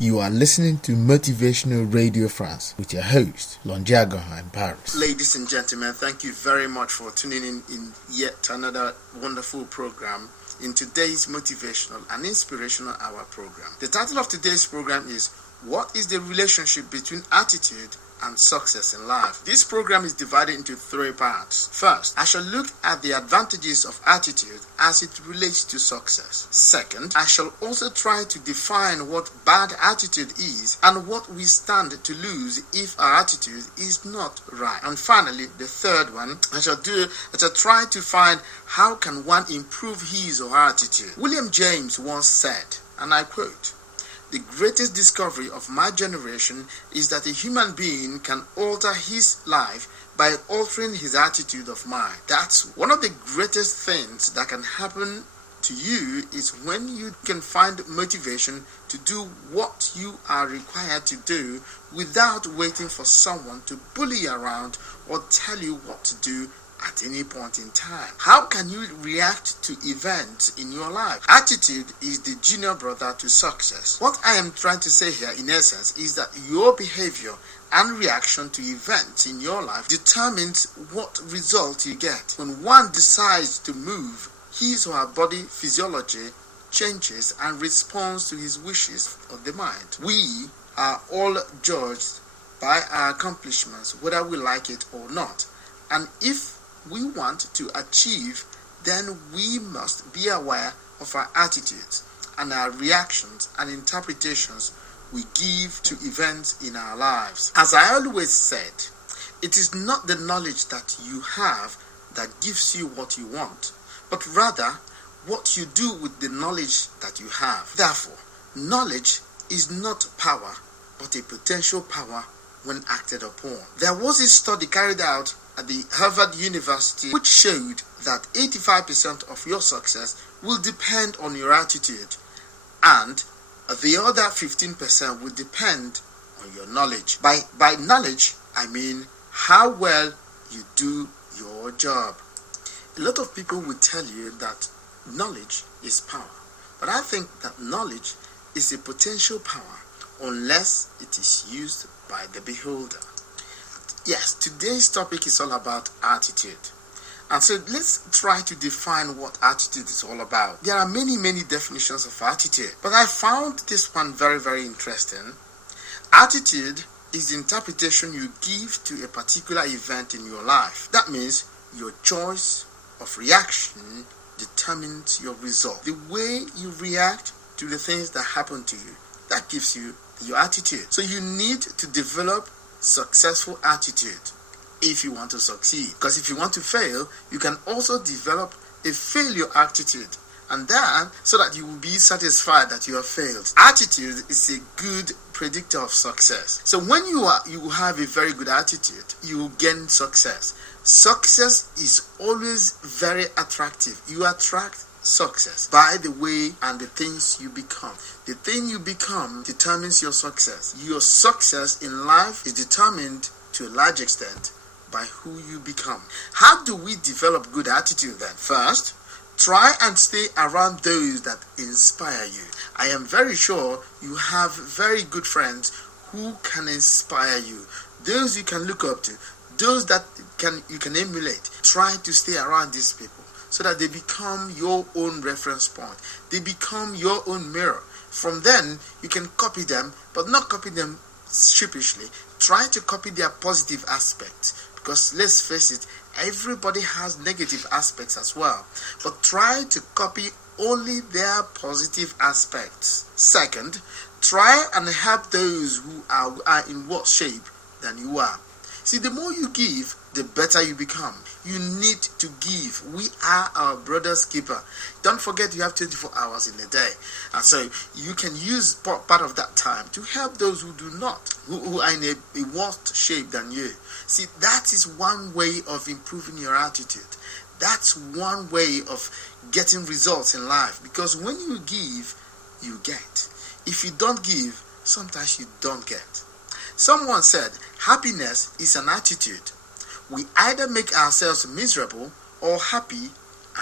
You are listening to Motivational Radio France with your host, Longiago in Paris. Ladies and gentlemen, thank you very much for tuning in yet another wonderful program in today's Motivational and Inspirational Hour program. The title of today's program is, What is the relationship between attitude and success in life? This program is divided into 3 parts. First, I shall look at the advantages of attitude as it relates to success. Second, I shall also try to define what bad attitude is and what we stand to lose if our attitude is not right. And finally, the third one, I shall try to find how can one improve his or her attitude. William James once said, and I quote, "The greatest discovery of my generation is that a human being can alter his life by altering his attitude of mind." That's one of the greatest things that can happen to you, is when you can find motivation to do what you are required to do without waiting for someone to bully you around or tell you what to do at any point in time. How can you react to events in your life? Attitude is the junior brother to success. What I am trying to say here in essence is that your behavior and reaction to events in your life determines what result you get. When one decides to move, his or her body physiology changes and responds to his wishes of the mind. We are all judged by our accomplishments, whether we like it or not. And if we want to achieve, then we must be aware of our attitudes and our reactions and interpretations we give to events in our lives. As I always said, it is not the knowledge that you have that gives you what you want, but rather what you do with the knowledge that you have. Therefore, knowledge is not power, but a potential power when acted upon. There was a study carried out at the Harvard University which showed that 85% of your success will depend on your attitude, and the other 15% will depend on your knowledge. By knowledge, I mean how well you do your job. A lot of people will tell you that knowledge is power, but I think that knowledge is a potential power unless it is used by the beholder. Yes, today's topic is all about attitude. And so let's try to define what attitude is all about. There are many definitions of attitude, but I found this one very interesting. Attitude is the interpretation you give to a particular event in your life. That means your choice of reaction determines your result. The way you react to the things that happen to you, that gives you your attitude. So you need to develop successful attitude if you want to succeed, because if you want to fail, you can also develop a failure attitude, and then so that you will be satisfied that you have failed. Attitude is a good predictor of success. So when you have a very good attitude, you will gain success. Success is always very attractive. You attract success by the way and the things you become. The thing you become determines your success. Your success in life is determined to a large extent by who you become. How do we develop good attitude then? First, try and stay around those that inspire you. I am very sure you have very good friends who can inspire you, those you can look up to, those that you can emulate. Try to stay around these people so that they become your own reference point. They become your own mirror. From then, you can copy them, but not copy them sheepishly. Try to copy their positive aspects, because let's face it, everybody has negative aspects as well. But try to copy only their positive aspects. Second, try and help those who are in worse shape than you are. See, the more you give, the better you become. You need to give. We are our brother's keeper. Don't forget you have 24 hours in a day. And so you can use part of that time to help those who do not, who are in a worse shape than you. See, that is one way of improving your attitude. That's one way of getting results in life. Because when you give, you get. If you don't give, sometimes you don't get. Someone said, happiness is an attitude. We either make ourselves miserable or happy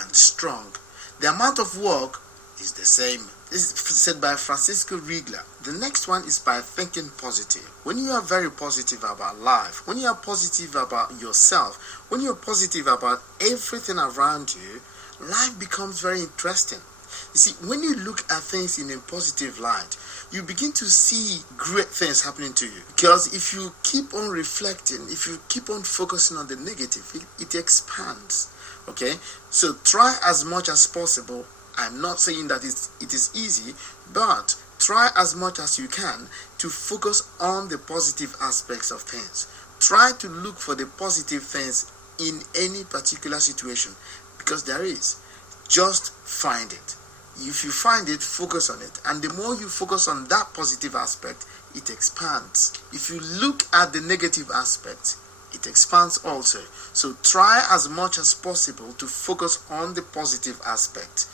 and strong. The amount of work is the same. This is said by Francisco Riegler. The next one is by thinking positive. When you are very positive about life, when you are positive about yourself, when you are positive about everything around you, life becomes very interesting. You see, when you look at things in a positive light, you begin to see great things happening to you. Because if you keep on reflecting, if you keep on focusing on the negative, it expands. Okay? So try as much as possible. I'm not saying that it is easy, but try as much as you can to focus on the positive aspects of things. Try to look for the positive things in any particular situation, because there is. Just find it. If you find it, focus on it. And the more you focus on that positive aspect, it expands. If you look at the negative aspect, it expands also. So try as much as possible to focus on the positive aspect.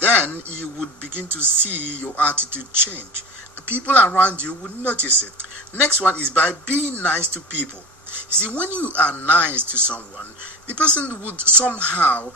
Then you would begin to see your attitude change. People around you would notice it. Next one is by being nice to people. You see, when you are nice to someone, the person would somehow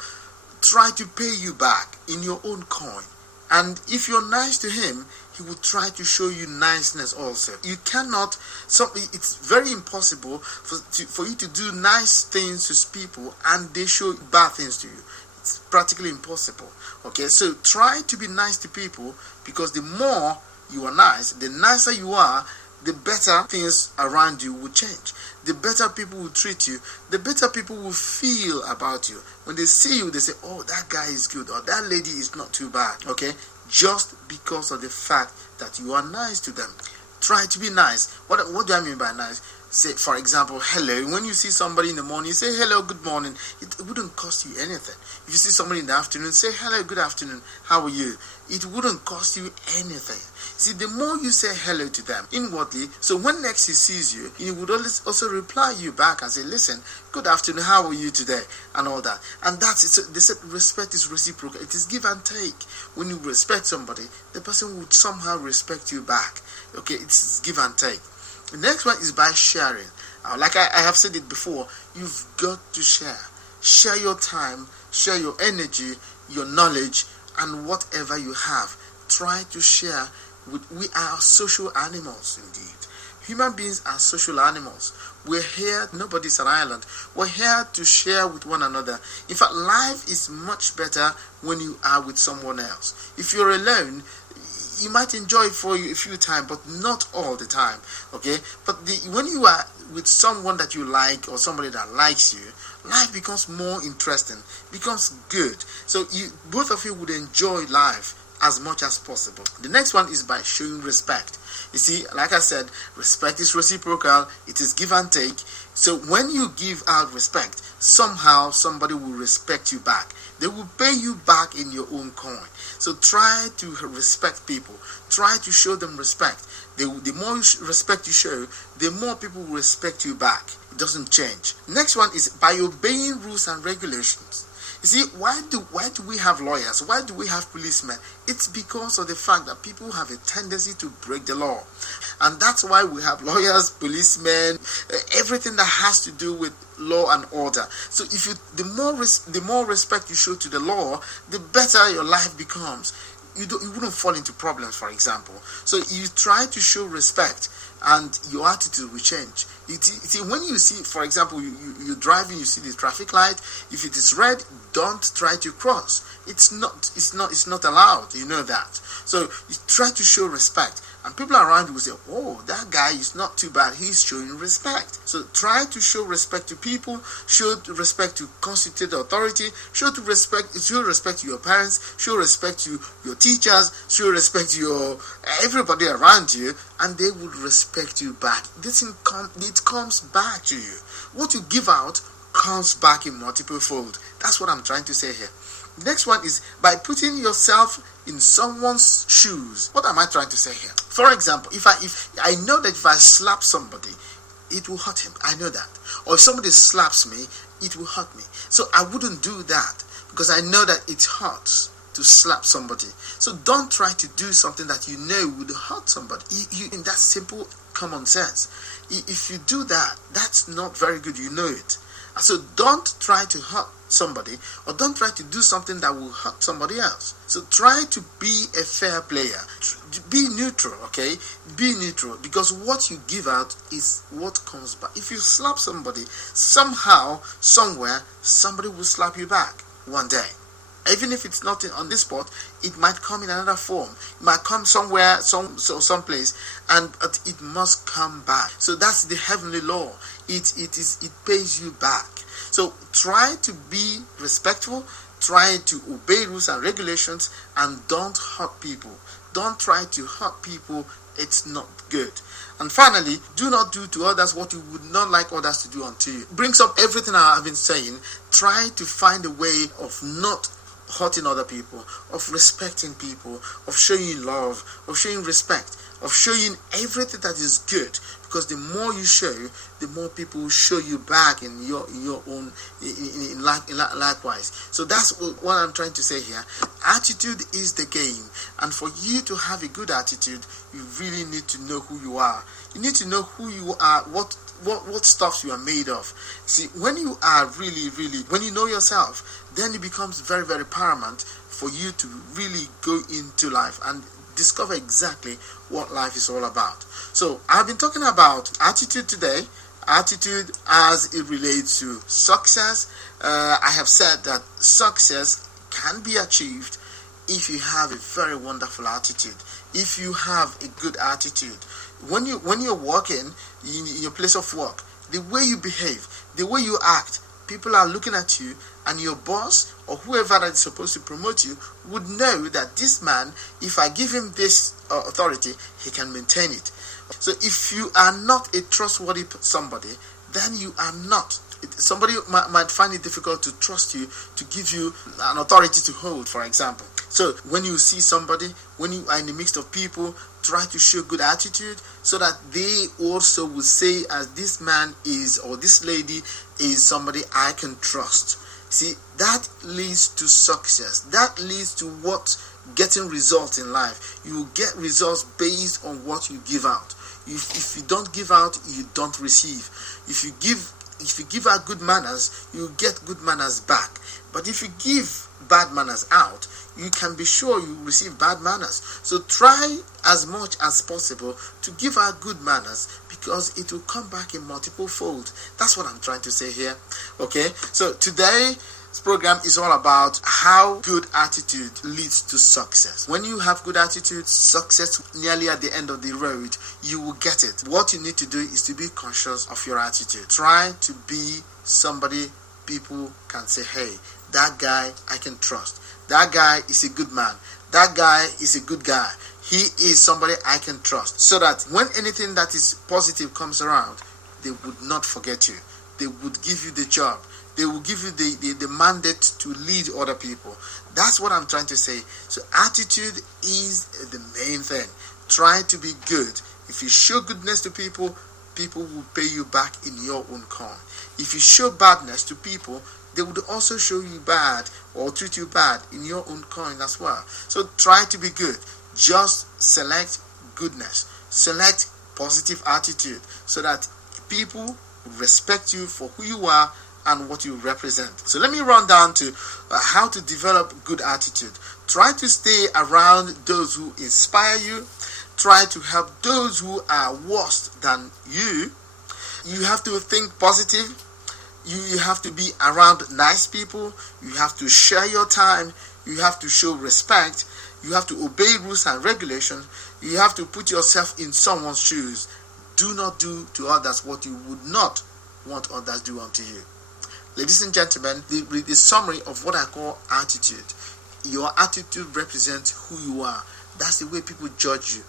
try to pay you back in your own coin. And if you're nice to him, he will try to show you niceness also. You cannot, it's very impossible for you to do nice things to people and they show bad things to you. It's practically impossible. Okay, so try to be nice to people, because the more you are nice, the nicer you are, the better things around you will change. The better people will treat you, the better people will feel about you. When they see you, they say, oh, that guy is good, or that lady is not too bad. Okay, just because of the fact that you are nice to them. Try to be nice. What do I mean by nice? Say, for example, hello. When you see somebody in the morning, you say hello, good morning. It wouldn't cost you anything. If you see somebody in the afternoon, say hello, good afternoon, how are you? It wouldn't cost you anything. See, the more you say hello to them inwardly, so when next he sees you, he would also reply you back and say, listen, good afternoon, how are you today? And all that. And that's it. They said respect is reciprocal. It is give and take. When you respect somebody, the person would somehow respect you back. Okay, it's give and take. The next one is by sharing. Like I have said it before, you've got to share. Share your time, share your energy, your knowledge, and whatever you have. Try to share. We are social animals indeed. Human beings are social animals. We're here, nobody's an island. We're here to share with one another. In fact, life is much better when you are with someone else. If you're alone, you might enjoy it for a few times, but not all the time. Okay? But when you are with someone that you like, or somebody that likes you, life becomes more interesting, becomes good. So both of you would enjoy life as much as possible. The next one is by showing respect. You see, like I said, respect is reciprocal. It is give and take. So when you give out respect, somehow somebody will respect you back. They will pay you back in your own coin. So try to respect people. Try to show them respect. The more respect you show, the more people will respect you back. It doesn't change. Next one is by obeying rules and regulations. You see, why do we have lawyers? Why do we have policemen? It's because of the fact that people have a tendency to break the law. And that's why we have lawyers, policemen, everything that has to do with law and order. So the more respect you show to the law, the better your life becomes. You wouldn't fall into problems, for example. So you try to show respect, and your attitude will change. You see, when you see, for example, you're driving, you see the traffic light. If it is red, don't try to cross. It's not allowed. You know that. So you try to show respect, and people around you will say, "Oh, that guy is not too bad. He's showing respect." So try to show respect to people. Show respect to constituted authority. Show respect to your parents. Show respect to your teachers. Show respect to everybody around you, and they would respect you back. It comes back to you. What you give out comes back in multiple fold. That's what I'm trying to say here. The next one is by putting yourself in someone's shoes. What am I trying to say here? For example, if I know that if I slap somebody, it will hurt him. I know that. Or if somebody slaps me, it will hurt me. So I wouldn't do that, because I know that it hurts to slap somebody. So don't try to do something that you know would hurt somebody. In that simple common sense. If you do that, that's not very good. You know it. So don't try to hurt somebody, or don't try to do something that will hurt somebody else. So try to be a fair player. Be neutral, okay? Be neutral, because what you give out is what comes back. If you slap somebody, somehow, somewhere, somebody will slap you back one day. Even if it's not on this spot, it might come in another form. It might come somewhere, someplace, and it must come back. So that's the heavenly law. It pays you back. So try to be respectful, try to obey rules and regulations, and don't hurt people. Don't try to hurt people. It's not good. And finally, do not do to others what you would not like others to do unto you. Brings up everything I have been saying. Try to find a way of not hurting other people, of respecting people, of showing love, of showing respect, of showing everything that is good. Because the more you show, the more people will show you back in your own likewise. So that's what I'm trying to say here. Attitude is the game, and for you to have a good attitude, you really need to know who you are. You need to know who you are, what stuff you are made of. See, when you are really, when you know yourself, then it becomes very, very paramount for you to really go into life and discover exactly what life is all about. So I've been talking about attitude today, attitude as it relates to success. I have said that success can be achieved if you have a very wonderful attitude, if you have a good attitude. When you're working in your place of work, the way you behave, the way you act, people are looking at you, and your boss or whoever that is supposed to promote you would know that this man, if I give him this authority, he can maintain it. So if you are not a trustworthy somebody, then you are not. Somebody might find it difficult to trust you, to give you an authority to hold, for example. So when you see somebody, when you are in the midst of people, try to show good attitude so that they also will say, as this man is, or this lady is somebody I can trust. See, that leads to success. That leads to getting results in life. You will get results based on what you give out. If you don't give out, you don't receive. If you give out good manners, you get good manners back. But if you give bad manners out, you can be sure you receive bad manners. So try as much as possible to give out good manners, because it will come back in multiple fold. That's what I'm trying to say here. Okay, so today's program is all about how good attitude leads to success. When you have good attitude, success nearly at the end of the road, you will get it. What you need to do is to be conscious of your attitude. Try to be somebody people can say, hey, that guy I can trust. That guy is a good man. That guy is a good guy. He is somebody I can trust. So that when anything that is positive comes around, they would not forget you. They would give you the job. They will give you the mandate to lead other people. That's what I'm trying to say. So attitude is the main thing. Try to be good. If you show goodness to people, people will pay you back in your own coin. If you show badness to people, they would also show you bad or treat you bad in your own coin as well. So try to be good. Just select goodness. Select positive attitude so that people respect you for who you are and what you represent. So let me run down to how to develop good attitude. Try to stay around those who inspire you. Try to help those who are worse than you. You have to think positive. You have to be around nice people. You have to share your time. You have to show respect. You have to obey rules and regulations. You have to put yourself in someone's shoes. Do not do to others what you would not want others do unto you. Ladies and gentlemen, the summary of what I call attitude. Your attitude represents who you are. That's the way people judge you.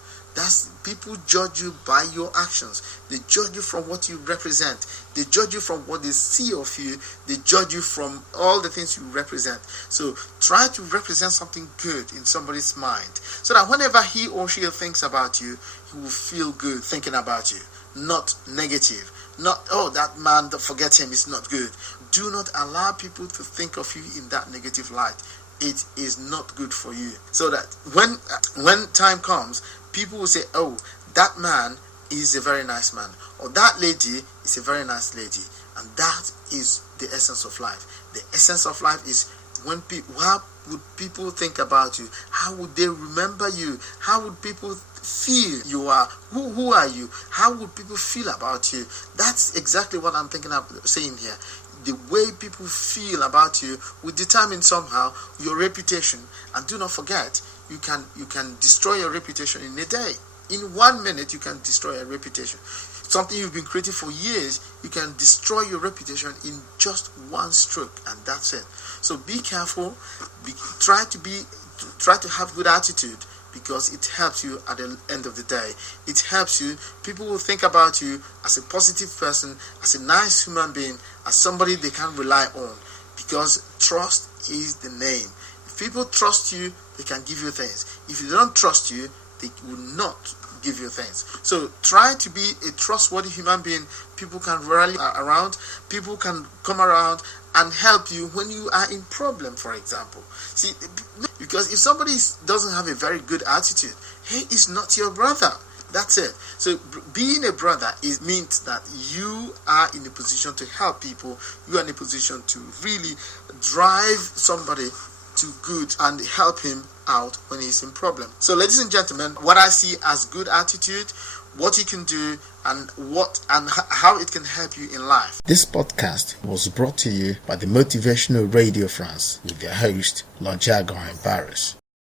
People judge you by your actions. They judge you from what you represent. They judge you from what they see of you. They judge you from all the things you represent. So try to represent something good in somebody's mind, so that whenever he or she thinks about you, he will feel good thinking about you, not negative. Not, oh, that man, forget him, it's not good. Do not allow people to think of you in that negative light. It is not good for you. So that when time comes, people will say, oh, that man is a very nice man, or that lady is a very nice lady. And that is the the essence of life. The essence of life is when how would people think about you? How would they remember you? How would people feel you are? Who are you? How would people feel about you? That's exactly what I'm thinking of saying here. The way people feel about you will determine somehow your reputation. And do not forget, you can destroy your reputation in a day. In 1 minute, you can destroy a reputation. Something you've been creating for years, you can destroy your reputation in just one stroke, and that's it. So be careful. Try to have good attitude, because it helps you at the end of the day. It helps you. People will think about you as a positive person, as a nice human being, as somebody they can rely on, because trust is the name. If people trust you, they can give you things. If they don't trust you, they will not give you things. So try to be a trustworthy human being. People can rally around. People can come around and help you when you are in problem, for example. See, because if somebody doesn't have a very good attitude, he is not your brother. That's it. So being a brother means that you are in a position to help people. You are in a position to really drive somebody to good and help him out when he's in problem. So ladies and gentlemen, what I see as good attitude, what you can do, and how it can help you in life. This podcast was brought to you by the Motivational Radio France with their host, Lonjago in Paris.